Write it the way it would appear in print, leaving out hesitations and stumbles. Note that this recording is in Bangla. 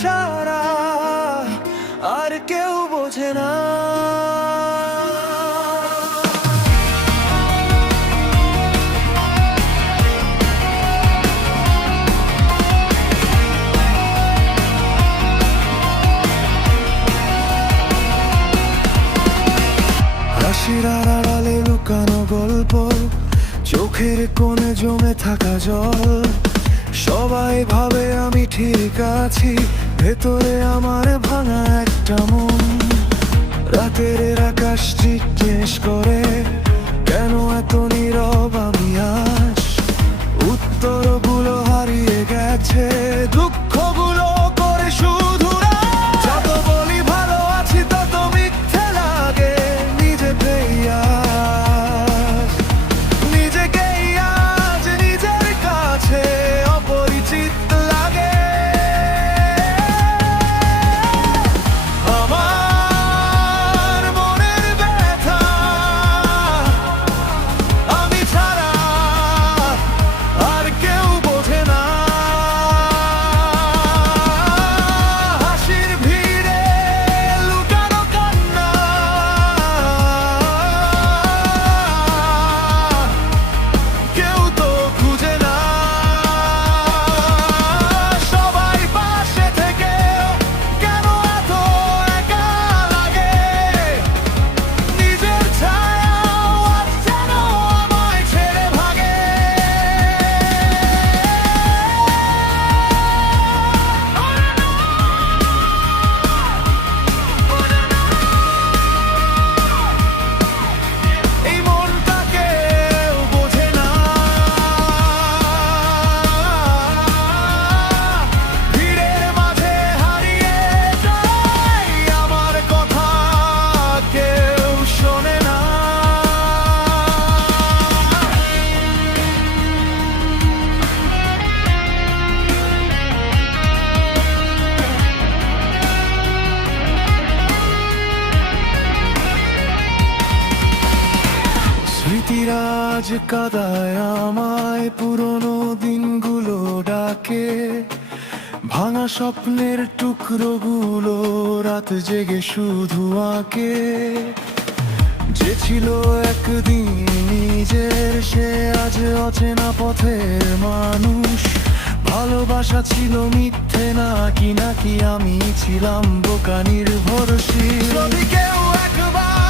ছাড়া আর কেউ বোঝে না। হাসির আড়ালে লুকানো গল্প, চোখের কোণে জমে থাকা জল। সবাই ভাবে আমি ঠিক আছি, ভেতরে আমার ভাঙা একটা মন। রাতের আকাশ জিজ্ঞেস করে কেন এত নীরব আমি আজ। উত্তরগুলো হারিয়ে গেছে, দুঃখগুলো করে শুধু রাত। যত বলি ভালো আছি তত মিথ্যে লাগে, নিজেকেই আজ নিজের কাছে অপরিচিত লাগে। আমার মনের ব্যথা আমি ছাড়া আর কেউ বোঝে না। হাসির ভিড়ে লুকানো কান্না, কেউ তো খুঁজে না। সবাই পাশে থেকেও কেন এত একা লাগে, নিজের ছায়াও আজ যেন আমায় ছেড়ে ভাগে। এই মনটা কেউ বোঝে না, ভিড়ের মাঝে হারিয়ে যায়, আমার কথা কেউ শোনে না। স্মৃতিরাজ কাদায় আমায়, পুরনো দিনগুলো ডাকে। ভাঙা স্বপ্নের টুকরোগুলো রাত জেগে শুধু আঁকে। যে ছিল একদিন নিজের, সে আজ অচেনা পথের মানুষ। ভালোবাসা ছিল মিথ্যে নাকি আমি ছিলাম বোকা নির্ভরশীল। যদি কেউ একবার